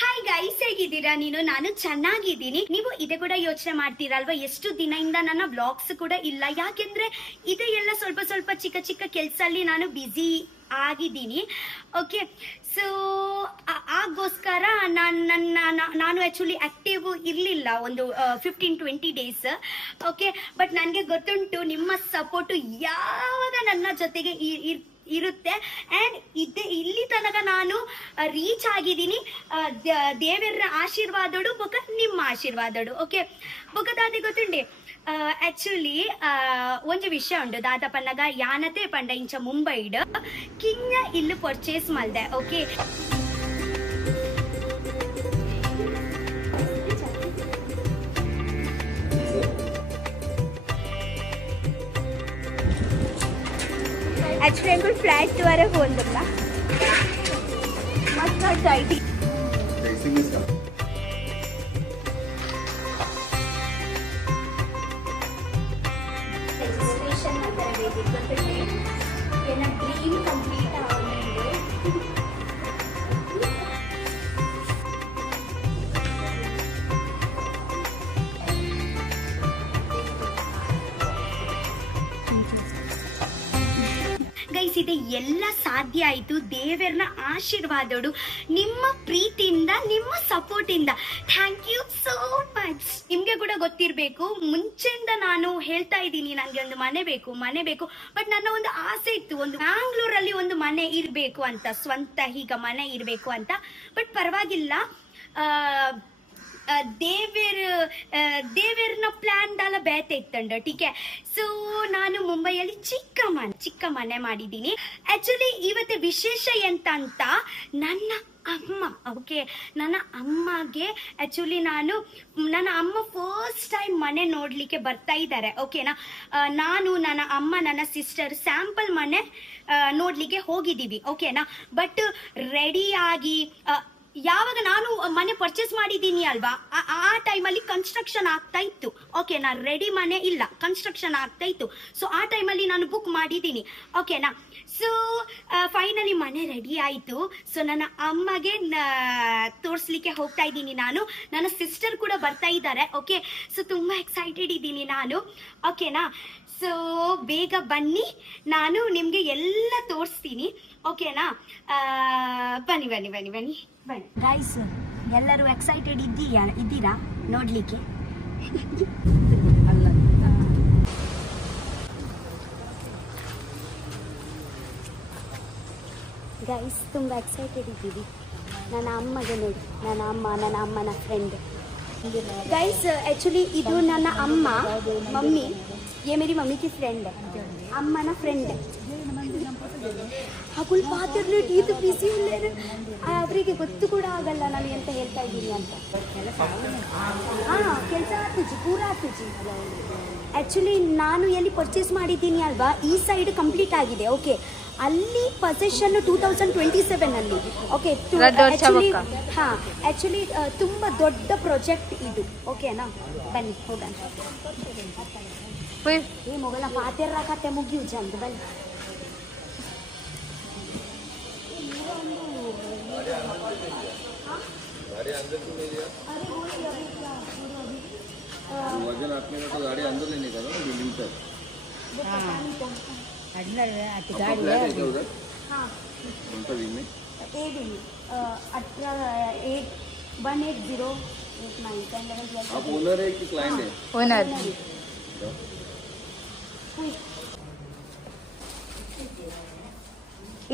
Hi guys, ಹೇಗಿದ್ದೀರಾ? ನಾನು ಚೆನ್ನಾಗಿದ್ದೀನಿ. ನೀವು ಇದೇ ಕೂಡ ಯೋಚನೆ ಮಾಡ್ತೀರಲ್ವಾ, ಎಷ್ಟು ದಿನದಿಂದ ನನ್ನ ಬ್ಲಾಗ್ಸ್ ಕೂಡ ಇಲ್ಲ, ಯಾಕೆಂದ್ರೆ ಇದೇ ಎಲ್ಲ ಸ್ವಲ್ಪ ಸ್ವಲ್ಪ ಚಿಕ್ಕ ಚಿಕ್ಕ ಕೆಲಸ ಅಲ್ಲಿ ನಾನು ಬ್ಯುಸಿ ಆಗಿದ್ದೀನಿ. ಓಕೆ, ಸೊ ಆಗೋಸ್ಕರ ನಾನು ಆಕ್ಚುಲಿ ಆಕ್ಟಿವ್ ಇರಲಿಲ್ಲ ಒಂದು 15-20 ಡೇಸ್. ಓಕೆ, ಬಟ್ ನನಗೆ ಗೊತ್ತುಂಟು ನಿಮ್ಮ ಸಪೋರ್ಟು ಯಾವಾಗ ನನ್ನ ಜೊತೆಗೆ ಇರುತ್ತೆ. ಅಂಡ್ ಇಲ್ಲಿ ತನಕ ನಾನು ರೀಚ್ ಆಗಿದ್ದೀನಿ ದೇವರ ಆಶೀರ್ವಾದಡು ಬೊಕ ನಿಮ್ಮ ಆಶೀರ್ವಾದಡು. ಓಕೆ, ಬೊಕ ದಾದಿ ಗೊತ್ತುಂಡೆ ಆಕ್ಚುಲಿ ಒಂದು ವಿಷಯ ಉಂಟು. ದಾದ ಪನ್ನಗ ಯಾನತೆ ಪಂಡ ಇಂಚ ಮುಂಬೈಡ್ ಕಿಂಗ ಇಲ್ಲಿ ಪರ್ಚೇಸ್ ಮಲ್ದೆ. ಓಕೆ, एक्चुअली अंकुल फ्लैट द्वारा फोन करना मस्त tight registration dream complete guys, ಇದೆ ಎಲ್ಲ ಸಾಧ್ಯ ಆಯಿತು ದೇವರನ ಆಶೀರ್ವಾದಡು, ನಿಮ್ಮ ಪ್ರೀತಿಯಿಂದ, ನಿಮ್ಮ ಸಪೋರ್ಟ್ ಇಂದ. Thank you so much. ನಿಮ್ಗೆ ಕೂಡ ಗೊತ್ತಿರಬೇಕು, ಮುಂಚೆಯಿಂದ ನಾನು ಹೇಳ್ತಾ ಇದ್ದೀನಿ ನನಗೆ ಒಂದು ಮನೆ ಬೇಕು. ಬಟ್ ನನ್ನ ಒಂದು ಆಸೆ ಇತ್ತು, ಒಂದು ಬ್ಯಾಂಗ್ಳೂರಲ್ಲಿ ಒಂದು ಮನೆ ಇರಬೇಕು ಅಂತ, ಸ್ವಂತ ಹೀಗ ಮನೆ ಇರಬೇಕು ಅಂತ. ಬಟ್ ಪರವಾಗಿಲ್ಲ, ದೇವರನ ಪ್ಲಾನ್ ದಾಲ ಬೇತೆ ಇತ್ತಂಡ. ಟೀಕೆ, ಸೊ ನಾನು ಮುಂಬೈಯಲ್ಲಿ ಚಿಕ್ಕ ಮನೆ ಮಾಡಿದ್ದೀನಿ. ಆಕ್ಚುಲಿ ಇವತ್ತು ವಿಶೇಷ ಎಂತ ಅಂತ, ನನ್ನ ಅಮ್ಮ, ಓಕೆ, ನನ್ನ ಅಮ್ಮಗೆ ಆಕ್ಚುಲಿ ನನ್ನ ಅಮ್ಮ ಫಸ್ಟ್ ಟೈಮ್ ಮನೆ ನೋಡ್ಲಿಕ್ಕೆ ಬರ್ತಾ ಇದ್ದಾರೆ. ಓಕೆನಾ, ನಾನು, ನನ್ನ ಅಮ್ಮ, ನನ್ನ ಸಿಸ್ಟರ್ ಸ್ಯಾಂಪಲ್ ಮನೆ ನೋಡ್ಲಿಕ್ಕೆ ಹೋಗಿದ್ದೀವಿ. ಓಕೆನಾ, ಬಟ್ ರೆಡಿಯಾಗಿ ಯಾವಾಗ ನಾನು ಮನೆ ಪರ್ಚೇಸ್ ಮಾಡಿದ್ದೀನಿ ಅಲ್ವಾ, ಆ ಟೈಮಲ್ಲಿ ಕನ್ಸ್ಟ್ರಕ್ಷನ್ ಆಗ್ತಾ ಇತ್ತು. ಓಕೆನಾ, ರೆಡಿ ಮನೆ ಇಲ್ಲ, ಕನ್ಸ್ಟ್ರಕ್ಷನ್ ಆಗ್ತಾ ಇತ್ತು. ಸೊ ಆ ಟೈಮಲ್ಲಿ ನಾನು ಬುಕ್ ಮಾಡಿದ್ದೀನಿ. ಓಕೆನಾ, ಸೊ ಫೈನಲಿ ಮನೆ ರೆಡಿ ಆಯಿತು. ಸೊ ನನ್ನ ಅಮ್ಮಗೆ ತೋರಿಸ್ಲಿಕ್ಕೆ ಹೋಗ್ತಾ ಇದ್ದೀನಿ ನಾನು. ನನ್ನ ಸಿಸ್ಟರ್ ಕೂಡ ಬರ್ತಾ ಇದ್ದಾರೆ. ಓಕೆ, ಸೊ ತುಂಬ ಎಕ್ಸೈಟೆಡ್ ಇದ್ದೀನಿ ನಾನು. ಓಕೆನಾ, ಸೊ ಬೇಗ ಬನ್ನಿ, ನಾನು ನಿಮಗೆ ಎಲ್ಲ ತೋರಿಸ್ತೀನಿ. ಓಕೆನಾ, ಬನ್ನಿ ಗೈಸ್, ಎಲ್ಲರೂ ಎಕ್ಸೈಟೆಡ್ ಇದ್ದೀರಾ ನೋಡ್ಲಿಕ್ಕೆ? ಗೈಸ್, ತುಂಬ ಎಕ್ಸೈಟೆಡ್ ಇದ್ದೀವಿ. ನನ್ನ ಅಮ್ಮಗೆ ನೋಡಿ, ನನ್ನ ಅಮ್ಮನ ಫ್ರೆಂಡ್. ಗೈಸ್, ಆ್ಯಕ್ಚುಲಿ ಇದು ನನ್ನ ಅಮ್ಮ, ಮಮ್ಮಿ, ये मेरी मम्मी की फ्रेंड है, ಅಮ್ಮನ ಫ್ರೆಂಡ್. ಹಾಕುಲ್ ಪಾತ್ರೆ ಇದು ಬಿಸಿ ಅವರಿಗೆ ಗೊತ್ತು ಕೂಡ ಆಗಲ್ಲ ನಾನು ಎಂತ ಹೇಳ್ತಾ ಇದ್ದೀನಿ ಅಂತ. ಕೆಲಸ ಆಗ್ತಿಜಿ, ಪೂರ ಆಗ್ತಿಜಿ. ಆ್ಯಕ್ಚುಲಿ ನಾನು ಎಲ್ಲಿ ಪರ್ಚೇಸ್ ಮಾಡಿದ್ದೀನಿ ಅಲ್ವಾ, ಈ ಸೈಡ್ ಕಂಪ್ಲೀಟ್ ಆಗಿದೆ. ಓಕೆ, ಅಲ್ಲಿ ಪೊಸೆಷನ್ 2027 ಓಕೆ. ಆ್ಯಕ್ಚುಲಿ ತುಂಬ ದೊಡ್ಡ ಪ್ರಾಜೆಕ್ಟ್ ಇದು. ಓಕೆನಾ, ಬನ್ನಿ ಹೋಗೋಣ. ಮೊಗಲ ಪಾತೆರ ಕತೆ ಮುಗಿಯು ಜಂದು ಬನ್ನಿ. वजन आपने का तो गाड़ी अंदर लेने का ना, बिल्डिंग तक। अंदर गाड़ी है उधर। हाँ, कौन सा विंग में? ए विंग 181089 आप ओनर है कि क्लाइंट है? ओनर.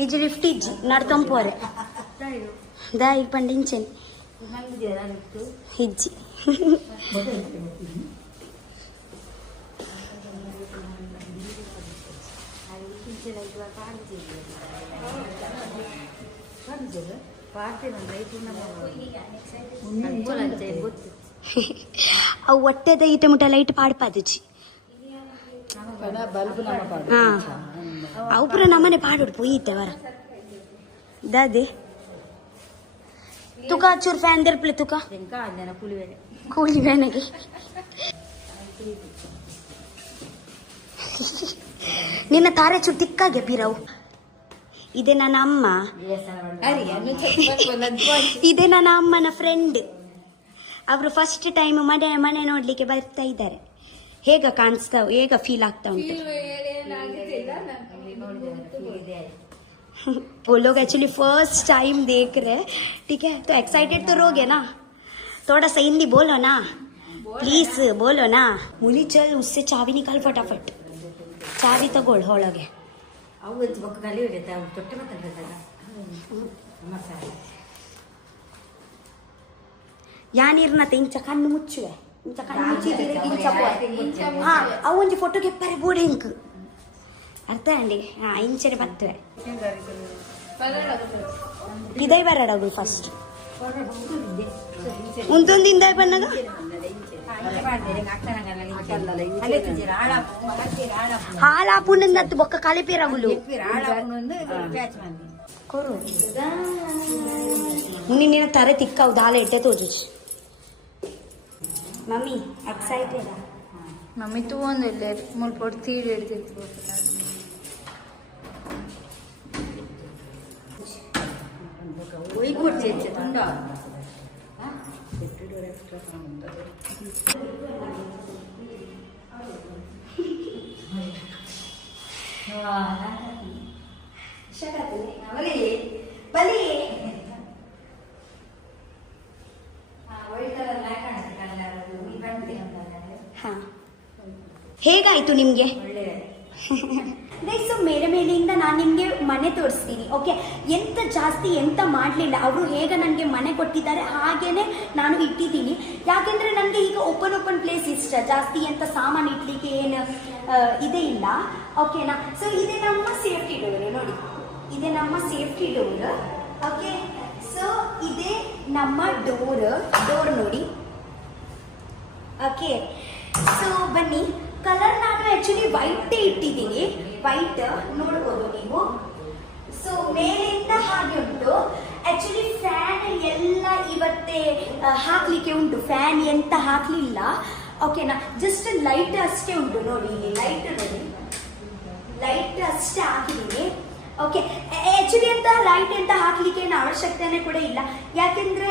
इजी लिफ्ट इजी नडतम पोरे दाई पंडिंचन इजी ಅವು ಒಟ್ಟೆದ ಈಟ ಮುಟ್ಟ ಲೈಟ್ ಪಾಡ್ಪಾದಿಜಿ. ಅವು ಪುರ ನಮ್ಮನೆ ಪಾಡೋಡು ಪೋಯಿತ್ತೆ ವರ ದಾದಿ ತುಕ ಚೂರು ಫ್ಯಾನ್ ದೆರ್ಪ್ಲೆ ತುಕ ಕೂಲಿ ವ್ಯಾನಿಗೆ ನಿನ್ನ ತಾರೆ ಚೂರು ತಿಕ್ಕಾಗೆ ಬೀರವು ಇದೆ ನನ್ನ ಅಮ್ಮ, ಇದೆ ನನ್ನ ಅಮ್ಮನ ಫ್ರೆಂಡ್. ಅವರು ಫಸ್ಟ್ ಟೈಮ್ ಮನೆ ನೋಡ್ಲಿಕ್ಕೆ ಬರ್ತಾ ಇದ್ದಾರೆ. ಹೇಗ ಕಾಣಿಸ್ತಾ, ಹೇಗ ಫೀಲ್ ಆಗ್ತಾ ಉಂಟು? वो लोग एक्चुअली फर्स्ट टाइम देख रहे हैं, ठीक है? तो एक्साइटेड तो रहोगे ना? थोड़ा सा हिंदी बोलो ना, प्लीज बोलो ना. मुनी चल उससे चाबी निकाल फटाफट. चाबी तಗೊಳ್ ಒಳಗೆ. ಯಾನಿರ್ನತ ಇಂಚ ಕಣ್ಣು ಮುಚ್ಚುವೆ, ಇಂಚ ಕಣ್ಣು ಮುಚ್ಚಿದ್ರೆ ಇಂಚ ಹಾ ಅವು ಒಂಜಿ ಫೋಟೋ ಕೆಪ್ಪರೆ ಬೋರ್ಡ್ ಹೆಂಕ್ ಅರ್ಥ ಅಂಡಿ. ಹಾ ಇಂಚನೆ ಬರ್ತವೆ ಇದೇ ಬರಡಗು ಫಸ್ಟ್ ಉಂತೊಂದಿಂದ ಬಣ್ಣಗ ಹಾಳಾಪುಂಡತ್ತು ಬೊಕ್ಕ ಕಲಿಪಿರಗುಲು ಮುನಿ ನಿನ್ನ ತರೆ ತಿಕ್ಕವು ದಾಲೆ ಇಟ್ಟೆ ತೋಜು. Mummy excited? മമ്മി തോന്നില്ലേ മുൾപോട്ട് തീരെ എടുത്തിട്ട് ಹೇಗಾಯ್ತು ನಿಮ್ಗೆ? ಸೊ ಮೇಲೆ ಮೇಲೆಯಿಂದ ನಾನು ನಿಮ್ಗೆ ಮನೆ ತೋರಿಸ್ತೀನಿ. ಓಕೆ, ಎಂತ ಜಾಸ್ತಿ ಎಂತ ಮಾಡಲಿಲ್ಲ. ಅವರು ಹೇಗೆ ನನಗೆ ಮನೆ ಕೊಟ್ಟಿದ್ದಾರೆ ಹಾಗೇನೆ ನಾನು ಇಟ್ಟಿದ್ದೀನಿ. ಯಾಕೆಂದ್ರೆ ನನಗೆ ಈಗ ಓಪನ್ ಪ್ಲೇಸ್ ಇಷ್ಟ. ಜಾಸ್ತಿ ಎಂತ ಸಾಮಾನು ಇಡ್ಲಿಕ್ಕೆ ಏನು ಇದೇ ಇಲ್ಲ. ಓಕೆನಾ? ಸೊ ಇದೇ ನಮ್ಮ ಸೇಫ್ಟಿ ಡೋರ್ ನೋಡಿ, ಇದೇ ನಮ್ಮ ಸೇಫ್ಟಿ ಡೋರ್. ಓಕೆ, ಸೊ ಇದೇ ನಮ್ಮ ಡೋರ್ ನೋಡಿ. ಓಕೆ, ಸೊ ಬನ್ನಿ. ಕಲರ್ ನಾನು ಆಕ್ಚುಲಿ ವೈಟ್ ಇಟ್ಟಿದ್ದೀನಿ, ವೈಟ್ ನೋಡ್ಬೋದು ನೀವು. ಸೊ ಮೇಲಿಂದ ಹಾಗೆ ಉಂಟು. ಆಕ್ಚುಲಿ ಫ್ಯಾನ್ ಎಲ್ಲ ಇವತ್ತೇ ಹಾಕ್ಲಿಕ್ಕೆ ಉಂಟು. ಫ್ಯಾನ್ ಎಂತ ಹಾಕ್ಲಿಲ್ಲ. ಓಕೆನಾ? ಜಸ್ಟ್ ಲೈಟ್ ಅಷ್ಟೇ ಉಂಟು ನೋಡಿ, ಇಲ್ಲಿ ಲೈಟ್ ನೋಡಿ, ಲೈಟ್ ಅಷ್ಟೇ ಹಾಕಿದ್ದೀನಿ. ಓಕೆ, ಆಕ್ಚುಲಿ ಅಂತ ಲೈಟ್ ಅಂತ ಹಾಕ್ಲಿಕ್ಕೆ ಏನು ಅವಶ್ಯಕತೆನೇ ಕೂಡ ಇಲ್ಲ. ಯಾಕೆಂದ್ರೆ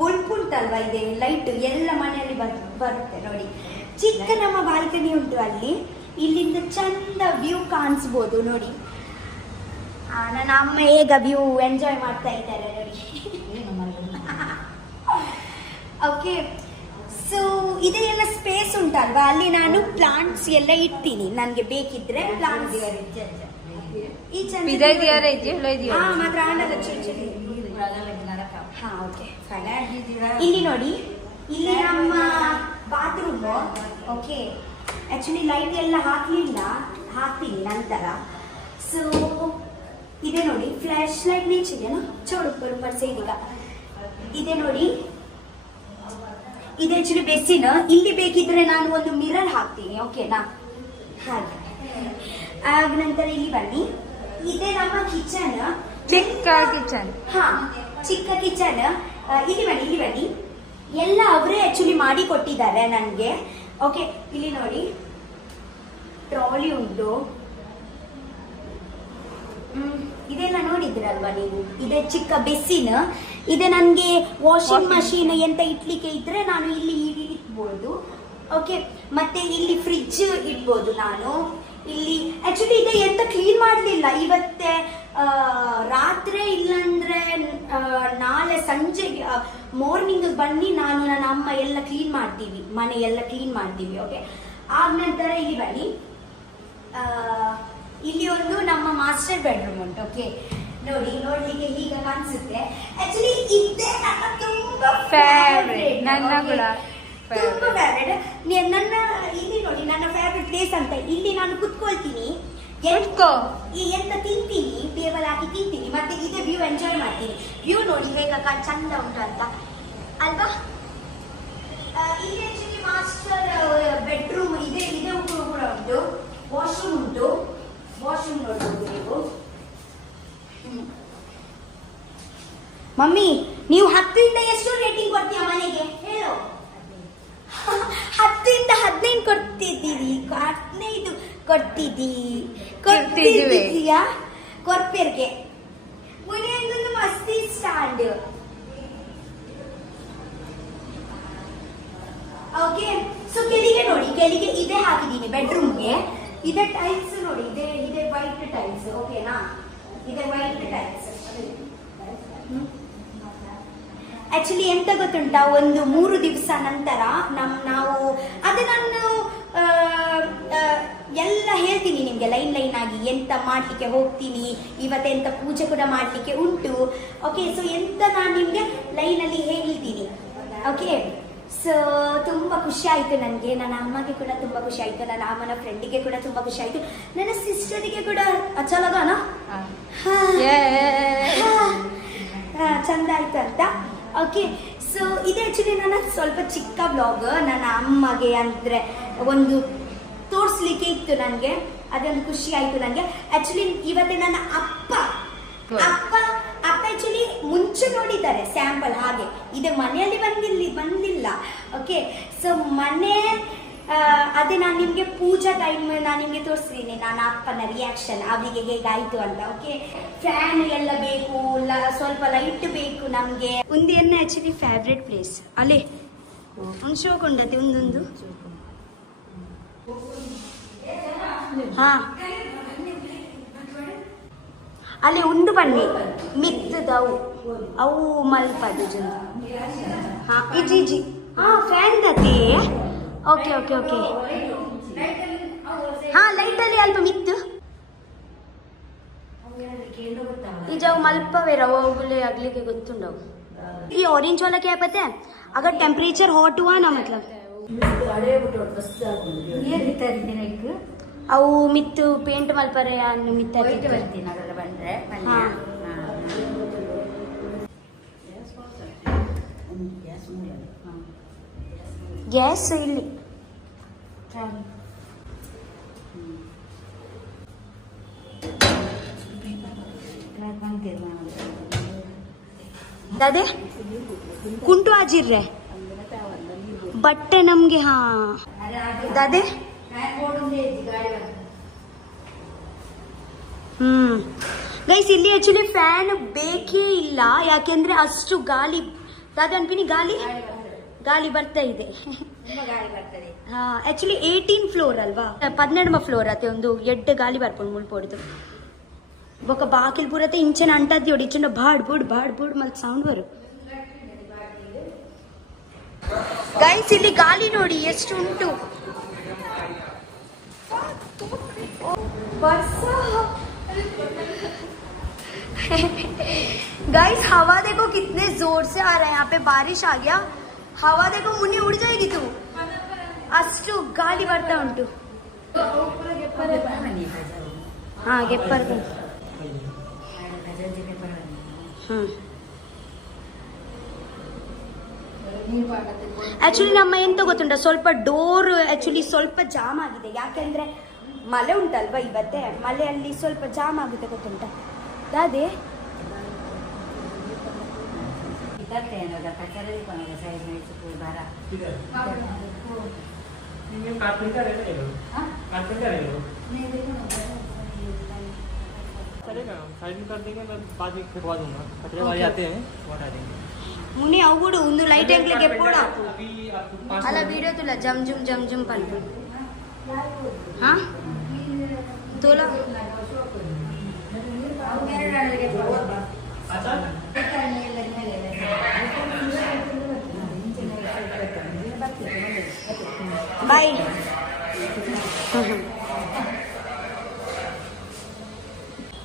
ಬಲ್ಪ್ ಉಂಟಲ್ವಾ, ಇದೆ ಲೈಟ್ ಎಲ್ಲ ಮನೆಯಲ್ಲಿ ಬರುತ್ತೆ ನೋಡಿ. ಚಿಕ್ಕ ನಮ್ಮ ಬಾಲ್ಕನಿ ಉಂಟು ಅಲ್ಲಿ, ಇಲ್ಲಿಂದ ಚಂದ ವ್ಯೂ ಕಾಣಿಸ್ಬೋದು ನೋಡಿ. ನನ್ನ ಅಮ್ಮ ಹೇಗ ವ್ಯೂ ಎಂಜಾಯ್ ಮಾಡ್ತಾ ಇದ್ದಾರೆ ನೋಡಿ. ಓಕೆ, ಸೊ ಇದೇ ಎಲ್ಲ ಸ್ಪೇಸ್ ಉಂಟಲ್ವಾ, ಅಲ್ಲಿ ನಾನು ಪ್ಲಾಂಟ್ಸ್ ಎಲ್ಲ ಇಡ್ತೀನಿ. ನನಗೆ ಬೇಕಿದ್ರೆ ಪ್ಲಾಂಟ್ಸ್ ಮಾತ್ರ ಇಲ್ಲಿ ನೋಡಿ. ಇಲ್ಲಿ ನಮ್ಮ ಬಾತ್ರೂಮ್. ಓಕೆ, ಆಕ್ಚುಲಿ ಲೈಟ್ ಎಲ್ಲ ಹಾಕ್ತೀನಿ ನಂತರ. ಸೊ ಇದೆ ನೋಡಿ, ಫ್ಲಾಶ್ ಲೈಟ್ ನೀಚಿದೆಯಾ ಚೋಡು ಬರೋಬ್ಬರ್ ಸೈಡಿಗ ಇದೆ ನೋಡಿ. ಇದು ಆಕ್ಚುಲಿ ಬೆಸ್ಸಿನ. ಇಲ್ಲಿ ಬೇಕಿದ್ರೆ ನಾನು ಒಂದು ಮಿರರ್ ಹಾಕ್ತೀನಿ. ಓಕೆನಾ? ಹಾಗೆ ಆಗ ನಂತರ ಇಲ್ಲಿ ಬನ್ನಿ. ಇದೇ ನಮ್ಮ ಕಿಚನ್, ಚಿಕ್ಕ ಕಿಚನ್. ಹಾ, ಚಿಕ್ಕ ಕಿಚನ್. ಇಲ್ಲಿ ಬನ್ನಿ. ಎಲ್ಲ ಅವರೇ ಆಕ್ಚುಲಿ ಮಾಡಿ ಕೊಟ್ಟಿದ್ದಾರೆ ನನಗೆ. ಓಕೆ, ಇಲ್ಲಿ ನೋಡಿ ಟ್ರಾಲಿ ಉಂಟು. ಇದೆಲ್ಲ ನೋಡಿದ್ರಲ್ವಾ ನೀವು. ಇದೆ ಚಿಕ್ಕ ಬೆಸ್ಸಿನ. ಇದೆ ನನಗೆ ವಾಷಿಂಗ್ ಮಷೀನ್ ಎಂತ ಇಟ್ಲಿಕ್ಕೆ ಇದ್ರೆ ನಾನು ಇಲ್ಲಿ ಇಟ್ಬೋದು. ಓಕೆ, ಮತ್ತೆ ಇಲ್ಲಿ ಫ್ರಿಡ್ಜ್ ಇಡ್ಬೋದು ನಾನು. ಇಲ್ಲಿ ಆಕ್ಚುಲಿ ಇದೆ ಎಂತ ಕ್ಲೀನ್ ಮಾಡಲಿಲ್ಲ ಇವತ್ತೇ. ರಾತ್ರಿ ಇಲ್ಲಂದ್ರೆ ನಾಳೆ ಸಂಜೆಗೆ ಮಾರ್ನಿಂಗ್ ಬನ್ನಿ, ನಾನು ನನ್ನ ಅಮ್ಮ ಎಲ್ಲ ಕ್ಲೀನ್ ಮಾಡ್ತೀವಿ, ಮನೆ ಎಲ್ಲ ಕ್ಲೀನ್ ಮಾಡ್ತೀವಿ. ಓಕೆ, ಆಗ ನಂತರ ಇಲ್ಲಿ ಬನ್ನಿ. ಇಲ್ಲಿ ಒಂದು ನಮ್ಮ ಮಾಸ್ಟರ್ ಬೆಡ್ರೂಮ್ ಉಂಟು. ಓಕೆ ನೋಡಿ, ನೋಡ್ಲಿಕ್ಕೆ ಹೀಗೆ ಕಾಣಿಸುತ್ತೆ. ಆಕ್ಚುಲಿ ಇದೇ ನನ್ನ ತುಂಬಾ ಫೇವರೇಟ್, ನನ್ನ ಇಲ್ಲಿ ನೋಡಿ ನನ್ನ ಫೇವರೇಟ್ ಪ್ಲೇಸ್ ಅಂತ. ಇಲ್ಲಿ ನಾನು ಕುತ್ಕೊಳ್ತೀನಿ, ಎಂತ ತಿಂತೀನಿ, ಟೇಬಲ್ ಹಾಕಿ ತಿಂತೀನಿ, ಮತ್ತೆ ಇದೇ ವ್ಯೂ ಎಂಜಾಯ್ ಮಾಡ್ತೀನಿ. ವ್ಯೂ ನೋಡಿ ಹೇಗ ಚಂದ ಉಂಟು ಅಂತ ಅಲ್ವಾ. ಇಲ್ಲಿ ಆಕ್ಚುಲಿ ಮಾಸ್ಟರ್ ಬೆಡ್ರೂಮ್ ಇದೆ ಕೂಡ ಉಂಟು. ವಾಶ್ರೂಮ್ ಉಂಟು, ವಾಶ್ರೂಮ್ ನೋಡ್ಬೋದು ನೀವು. ಮಮ್ಮಿ, ನೀವು 10ರಿಂದ ಎಷ್ಟು ರೇಟಿಂಗ್ ಕೊಡ್ತೀಯ ಮನೆಗೆ ಹೇಳು? 10ರಿಂದ 15 ಕೊಡ್ತಿದ್ದೀರಿ, 15 ಕೊಡ್ತಿದ್ದೀಯಾ ಕೊರ್ಪೇರ್ಗೆ? ಸ್ಟ್ಯಾಂಡ್. ಓಕೆ, ಸೊ ಕೆಳಗೆ ನೋಡಿ, ಕೆಳಗೆ ಇದೇ ಹಾಕಿದೀನಿ ಬೆಡ್ರೂಮ್ಗೆ. ಇದೆ ಟೈಲ್ಸ್ ನೋಡಿ, ಇದೆ ವೈಟ್ ಟೈಲ್ಸ್. ಓಕೆನಾ, ಇದೆ ವೈಟ್ ಟೈಲ್ಸ್. ಆಕ್ಚುಲಿ ಎಂತ ಗೊತ್ತುಂಟಾ, ಒಂದು 3 ದಿವಸ ನಂತರ ನಾವು ಅದೇ ನಾನು ಎಲ್ಲ ಹೇಳ್ತೀನಿ ನಿಮ್ಗೆ ಲೈನ್ ಆಗಿ ಎಂತ ಮಾಡ್ಲಿಕ್ಕೆ ಹೋಗ್ತೀನಿ, ಇವತ್ತೆಂತ ಪೂಜೆ ಕೂಡ ಮಾಡ್ಲಿಕ್ಕೆ ಉಂಟು. ಓಕೆ, ಸೊ ಎಂತ ನಾನು ನಿಮ್ಗೆ ಲೈನಲ್ಲಿ ಹೇಳ್ತೀನಿ. ಓಕೆ, ಸೊ ತುಂಬಾ ಖುಷಿ ಆಯ್ತು ನನಗೆ, ನನ್ನ ಅಮ್ಮಗೆ ಕೂಡ ತುಂಬಾ ಖುಷಿ ಆಯ್ತು, ನನ್ನ ಅಮ್ಮನ ಫ್ರೆಂಡಿಗೆ ಕೂಡ ತುಂಬಾ ಖುಷಿ ಆಯ್ತು, ನನ್ನ ಸಿಸ್ಟರಿಗೆ ಕೂಡ. ಅಚ್ಚಲಗನ ಚಂದ ಆಯ್ತು ಅಂತ. ಓಕೆ, ಸೊ ಇದು ಆಕ್ಚುಲಿ ನನ್ನ ಸ್ವಲ್ಪ ಚಿಕ್ಕ ಬ್ಲಾಗ್. ನನ್ನ ಅಮ್ಮಗೆ ಅಂದ್ರೆ ಒಂದು ತೋರಿಸ್ಲಿಕ್ಕೆ ಇತ್ತು ನನಗೆ, ಅದೊಂದು ಖುಷಿ ಆಯ್ತು ನನಗೆ. ಆಕ್ಚುಲಿ ಇವತ್ತು ನನ್ನ ಅಪ್ಪ ಆಕ್ಚುಲಿ ಮುಂಚೆ ನೋಡಿದ್ದಾರೆ ಸ್ಯಾಂಪಲ್, ಹಾಗೆ ಇದು ಮನೆಯಲ್ಲಿ ಬಂದಿಲ್ಲ. ಓಕೆ, ಸೊ ಮನೆ ಅದೇ ನಾನು ನಿಮ್ಗೆ ಪೂಜಾ ಟೈಮ್ ನಾನು ನಿಮ್ಗೆ ತೋರಿಸ್ತೀನಿ ನನ್ನ ಅಪ್ಪನ ರಿಯಾಕ್ಷನ್ ಅವರಿಗೆ ಹೇಗಾಯ್ತು ಅಂತ. ಓಕೆ, ಫ್ಯಾನ್ ಎಲ್ಲ ಬೇಕು, ಸ್ವಲ್ಪ ಲೈಟ್ ಬೇಕು ನಮ್ಗೆ. ಒಂದು ಎನ್ನ ಆಕ್ಚುಲಿ ಫೇವ್ರೆಟ್ ಪ್ಲೇಸ್ ಅಲ್ಲೇ ಒಂದು ಶೋಕೊಂಡತೆ ಒಂದೊಂದು. ಹಾ, ಅಲ್ಲಿ ಉಂಡು ಬನ್ನಿ ಮಿತ್ತದವು ಅವು ಮಲ್ಪದು ಜನ. ಹಾ, ಇಜಿ ಹಾ ಫ್ಯಾನ್ ತತಿ. ಓಕೆ ಓಕೆ ಓಕೆ, ಹಾ ಲೈಟಲ್ಲಿ ಅಲ್ಪ ಮಿತ್ತು ಈಜವು ಮಲ್ಪವೇರ ಹೋಗಲೇ ಆಗ್ಲಿಕ್ಕೆ ಗೊತ್ತುಂಡವು. ಈ ऑरेंज वाला क्या है पता है, अगर टेम्परेचर हॉट हुआ ना मतलब ಅವು ಮಿತ್ತು ಪೇಂಟ್ ಮಲ್ಪರೆ ಮಿತ್ತ ಗ್ಯಾಸ್ ಇಲ್ಲಿ ದಾದೆ ಕುಂಟು ಆಜಿರ್ರೆ ಬಟ್ಟೆ ನಮ್ಗೆ. ಹಾ ದಾದೆ ಗೈಸ್, ಇಲ್ಲಿ ಆಕ್ಚುಲಿ ಫ್ಯಾನ್ ಬೇಕೇ ಇಲ್ಲ, ಯಾಕೆಂದ್ರೆ ಅಷ್ಟು ಗಾಳಿ. ದಾದೆ ಅನ್ಪಿನಿ ಗಾಳಿ ಬರ್ತಾ ಇದೆ. ಹಾ, ಆಕ್ಚುಲಿ 18 ಫ್ಲೋರ್ ಅಲ್ವಾ, 12వ ಫ್ಲೋರ್ ಅತ್ತೆ ಒಂದು ಎಡ್ಡೆ ಗಾಳಿ ಬರ್ಕೊಂಡು ಮುಳ್ಪೊಡ್ದು ఒక బాకిల్ పూరైతే ఇంచెన అంటది చూడు, ఇచ్చిన బాడ్ బూడ్ మళ్ళీ సౌండ్ వరు. ಗೈಸ್ ಇಲ್ಲಿ ಗಾಳಿ ನೋಡಿ ಎಷ್ಟು ಉಂಟು. गाइस हवा देखो कितने जोर से आ रहा है, यहाँ पे बारिश आ गया. हवा देखो मुन्नी उड़ जाएगी तू, ಅಷ್ಟು ಗಾಳಿ ಬರ್ತಾ ಉಂಟು. ಹಾ ಗೆಪ್ಪರ್ ಆಕ್ಚುಲಿ ನಮ್ಮ ಎಂತ ಗೊತ್ತುಂಟ, ಸ್ವಲ್ಪ ಡೋರ್ ಆಕ್ಚುಲಿ ಸ್ವಲ್ಪ ಜಾಮ್ ಆಗಿದೆ, ಯಾಕೆಂದ್ರೆ ಮಳೆ ಉಂಟಲ್ವಾ ಇವತ್ತೆ, ಮಳೆಯಲ್ಲಿ ಸ್ವಲ್ಪ ಜಾಮ್ ಆಗುತ್ತೆ ಗೊತ್ತುಂಟ. ದಾದೆ ಮುನಿ ಅವು ಕೂಡ ಒಂದು ಲೈಟ್ ಎಂಗ್ಲಿಗೆ ಎಪ್ಪೋಡ ಅಲ್ಲ ವಿಡಿಯೋ ತುಲ ಜಮ್ ಜುಮ್ ಪಲ್ಪು. ಹಾ ತೋಲ ಬಾಯ್.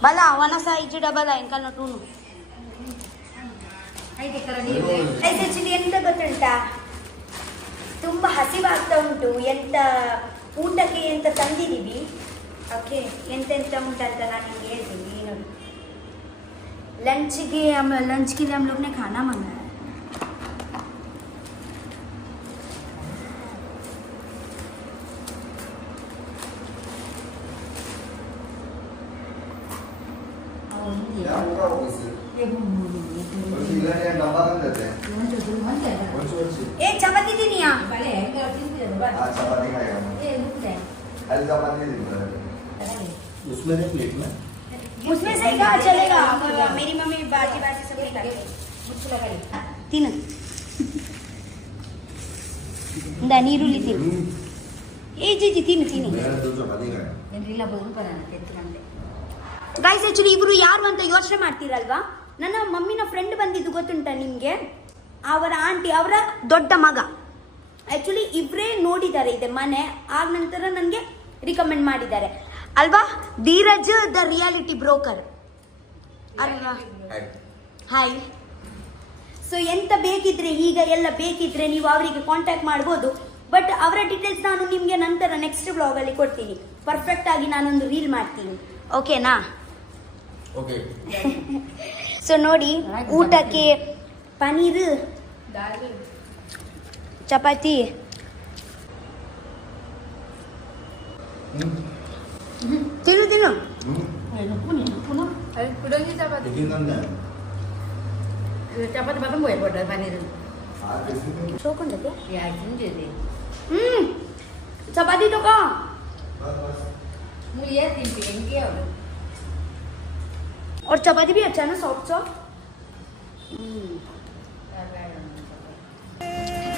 ಬಲ ಅವನ ಸಹ ಇಜ್ಜು ಡಬಲ್ ಎಂಕಲ್ ನೋಟೂನು. ಆಕ್ಚುಲಿ ಎಂತ ಗೊತ್ತುಂಟಾ, ತುಂಬಾ ಹಸಿವಾಗ್ತಾ ಉಂಟು. ಎಂತ ಊಟಕ್ಕೆ ಎಂತ ತಂದಿದ್ದೀವಿ, ಓಕೆ ಎಂತೆಂತ ಉಂಟಂತ ನಾನು ನಿಮ್ಗೆ ಹೇಳ್ತೀನಿ ನೋಡಿ. लंच के लिए हम लोग ने खाना मंगाया. ए चपाती दी नहीं उसमें से ही कहा चलेगा. मेरी मम्मी बाजी सब ತಿನ್ನು ನೀರುಳ್ಳಿ ತಿನ್ನು ಜಿ ತಿನ್ನು ತಿನ್ನಿ ಗೈಸ್ ಆಕ್ಚುಲಿ ಇವರು ಯಾರು ಅಂತ ಯೋಚನೆ ಮಾಡ್ತೀರಲ್ವಾ, ನನ್ನ ಮಮ್ಮಿನ ಫ್ರೆಂಡ್ ಬಂದಿದ್ದು ಗೊತ್ತುಂಟ ನಿಮ್ಗೆ, ಅವರ ಆಂಟಿ ಅವರ ದೊಡ್ಡ ಮಗ. ಆಕ್ಚುಲಿ ಇವರೇ ನೋಡಿದ್ದಾರೆ ಇದೆ ಮನೆ, ಆಗ ನಂತರ ನನಗೆ ರಿಕಮೆಂಡ್ ಮಾಡಿದ್ದಾರೆ ಅಲ್ವಾ. ಧೀರಜ್ ದ ರಿಯಾಲಿಟಿ ಬ್ರೋಕರ್ ಅಲ್ವಾ. ಹಾಯ್. ಸೊ ಎಂತ ಬೇಕಿದ್ರೆ ಈಗ ಎಲ್ಲ ಬೇಕಿದ್ರೆ ನೀವು ಅವರಿಗೆ ಕಾಂಟ್ಯಾಕ್ಟ್ ಮಾಡ್ಬೋದು. ಬಟ್ ಅವರ ಡೀಟೇಲ್ಸ್ ನಾನು ನಿಮಗೆ ನಂತರ ನೆಕ್ಸ್ಟ್ ಬ್ಲಾಗ್ ಅಲ್ಲಿ ಕೊಡ್ತೀನಿ. ಪರ್ಫೆಕ್ಟ್ ಆಗಿ ನಾನೊಂದು ರೀಲ್ ಮಾಡ್ತೀನಿ, ಓಕೆನಾ? ಸೊ ನೋಡಿ, ಊಟಕ್ಕೆ ಪನೀರ್, ಚಪಾತಿ, ತಿನ್ನು ತಿನ್ನು. ಚಪಾತಿ ಮಾತ್ರ ಹೋಗ್ಬಿಟ್ರೆ ಪನ್ನೀರು ಚೋಕೊಂಡಕ್ಕೆ ಚಪಾತಿ ತಗೋ. और चपाती भी अच्छा है ना, soft soft.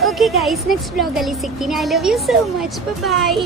Okay guys, next blog ಅಲ್ಲಿ ಸಿಗ್ತೀನಿ. I love you so much, bye.